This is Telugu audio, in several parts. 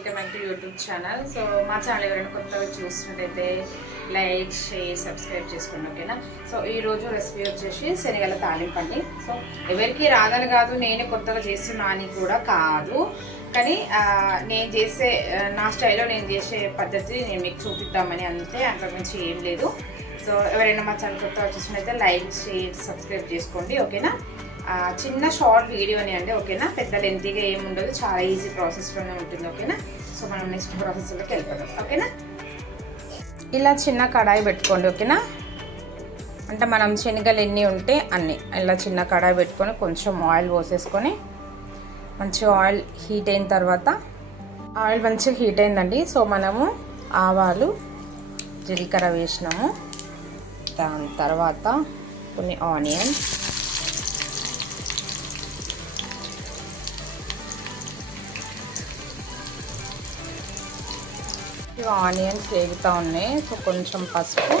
Welcome back to YouTube channel. So మా ఛానల్ ఎవరైనా కొత్తగా చూసినట్టయితే లైక్ షేర్ సబ్స్క్రైబ్ చేసుకోండి, ఓకేనా. సో ఈరోజు రెసిపీ వచ్చేసి శనగల తాలింపు అండి. సో ఎవరికి రాదని కాదు, నేనే కొత్తగా చేస్తున్నా అని కూడా కాదు, కానీ నేను చేసే నా స్టైల్లో నేను చేసే పద్ధతి నేను మీకు చూపిద్దామని అంతే, అంతకుమించి ఏం లేదు. సో ఎవరైనా మా ఛానల్ కొత్తగా చూసినట్టయితే లైక్ షేర్ సబ్స్క్రైబ్ చేసుకోండి, ఓకేనా. చిన్న షార్ట్ వీడియోని అండి, ఓకేనా. పెద్ద లెంతీగా ఏముండదు, చాలా ఈజీ ప్రాసెస్లోనే ఉంటుంది, ఓకేనా. సో మనం నెక్స్ట్ ప్రాసెస్లోకి వెళ్ళిపోతాం, ఓకేనా. ఇలా చిన్న కడాయి పెట్టుకోండి, ఓకేనా. అంటే మనం శనగలు ఎన్ని ఉంటే అన్ని ఇలా చిన్న కడాయి పెట్టుకొని కొంచెం ఆయిల్ పోసేసుకొని మంచిగా ఆయిల్ హీట్ అయిన తర్వాత ఆయిల్ మంచిగా హీట్ అయిందండి. సో మనము ఆవాలు జీలకర్ర వేసినాము, దాని తర్వాత కొన్ని ఆనియన్స్, ఆనియన్స్ వేగుతూ ఉన్నాయి. సో కొంచెం పసుపు,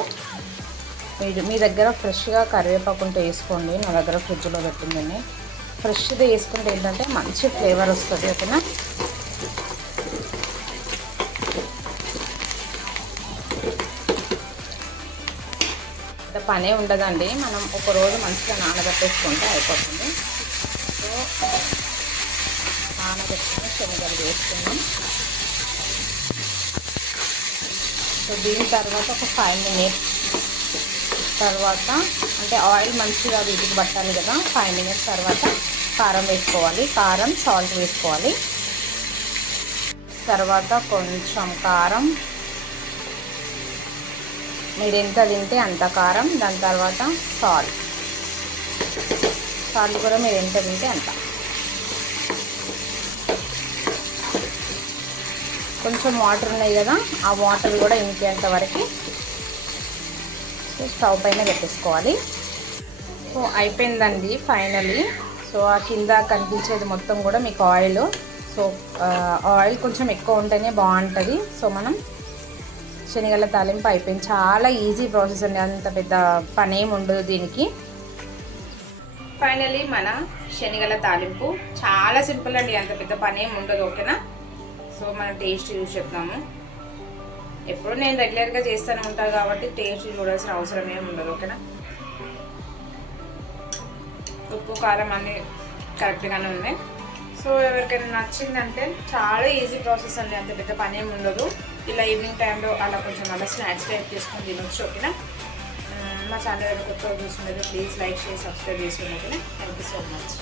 మీ దగ్గర ఫ్రెష్గా కరివేపాకు ఉంటే వేసుకోండి, నా దగ్గర ఫ్రిడ్జ్లో పెట్టిందని. ఫ్రెష్ది వేసుకుంటే ఏంటంటే మంచి ఫ్లేవర్ వస్తుంది, ఓకేనా. అంత పనే ఉండదండి, మనం ఒకరోజు మంచిగా నానబెట్టేసుకుంటే అయిపోతుంది. సో నానబెట్టుకుని శనగలు వేసుకున్నాం. సో దీని తర్వాత ఒక 5 మినిట్స్ తర్వాత, అంటే ఆయిల్ మంచిగా వీటికి పట్టాలి కదా, 5 మినిట్స్ తర్వాత కారం వేసుకోవాలి. కారం సాల్ట్ వేసుకోవాలి. తర్వాత కొంచెం కారం, మీరు ఎంత తింటే అంత కారం. దాని తర్వాత సాల్ట్ కూడా మీరు ఎంత తింటే అంత. కొంచెం వాటర్ ఉన్నాయి కదా, ఆ వాటర్ కూడా ఇంకేంత వరకు స్టవ్ పైన పెట్టేసుకోవాలి. సో అయిపోయిందండి ఫైనల్లీ. సో ఆ కింద కనిపించేది మొత్తం కూడా మీకు ఆయిల్. సో ఆయిల్ కొంచెం ఎక్కువ ఉంటేనే బాగుంటుంది. సో మనం శనగల తాలింపు అయిపోయింది. చాలా ఈజీ ప్రాసెస్ అండి, అంత పెద్ద పని ఏమి ఉండదు దీనికి. ఫైనల్లీ మన శనగల తాలింపు చాలా సింపుల్ అండి, అంత పెద్ద పని ఏమి ఉండదు, ఓకేనా. సో మనం టేస్ట్ చూసి చెప్తాము. ఎప్పుడు నేను రెగ్యులర్గా చేస్తూనే ఉంటాను కాబట్టి టేస్ట్ చూడాల్సిన అవసరం ఏమి ఉండదు, ఓకేనా. ఉప్పు కారం అన్నీ కరెక్ట్గానే ఉన్నాయి. సో ఎవరికైనా నచ్చిందంటే చాలా ఈజీ ప్రాసెస్ అండి, అంత పెద్ద పని ఏమి ఉండదు. ఇలా ఈవినింగ్ టైంలో అలా కొంచెం అలా స్నాక్స్ టైప్ చేసుకొని తినొచ్చు, ఓకేనా. మా ఛానల్ కొత్తగా చూసుకున్నది ప్లీజ్ లైక్ షేర్ సబ్స్క్రైబ్ చేసుకోండి, ఓకేనా. Thank you so much.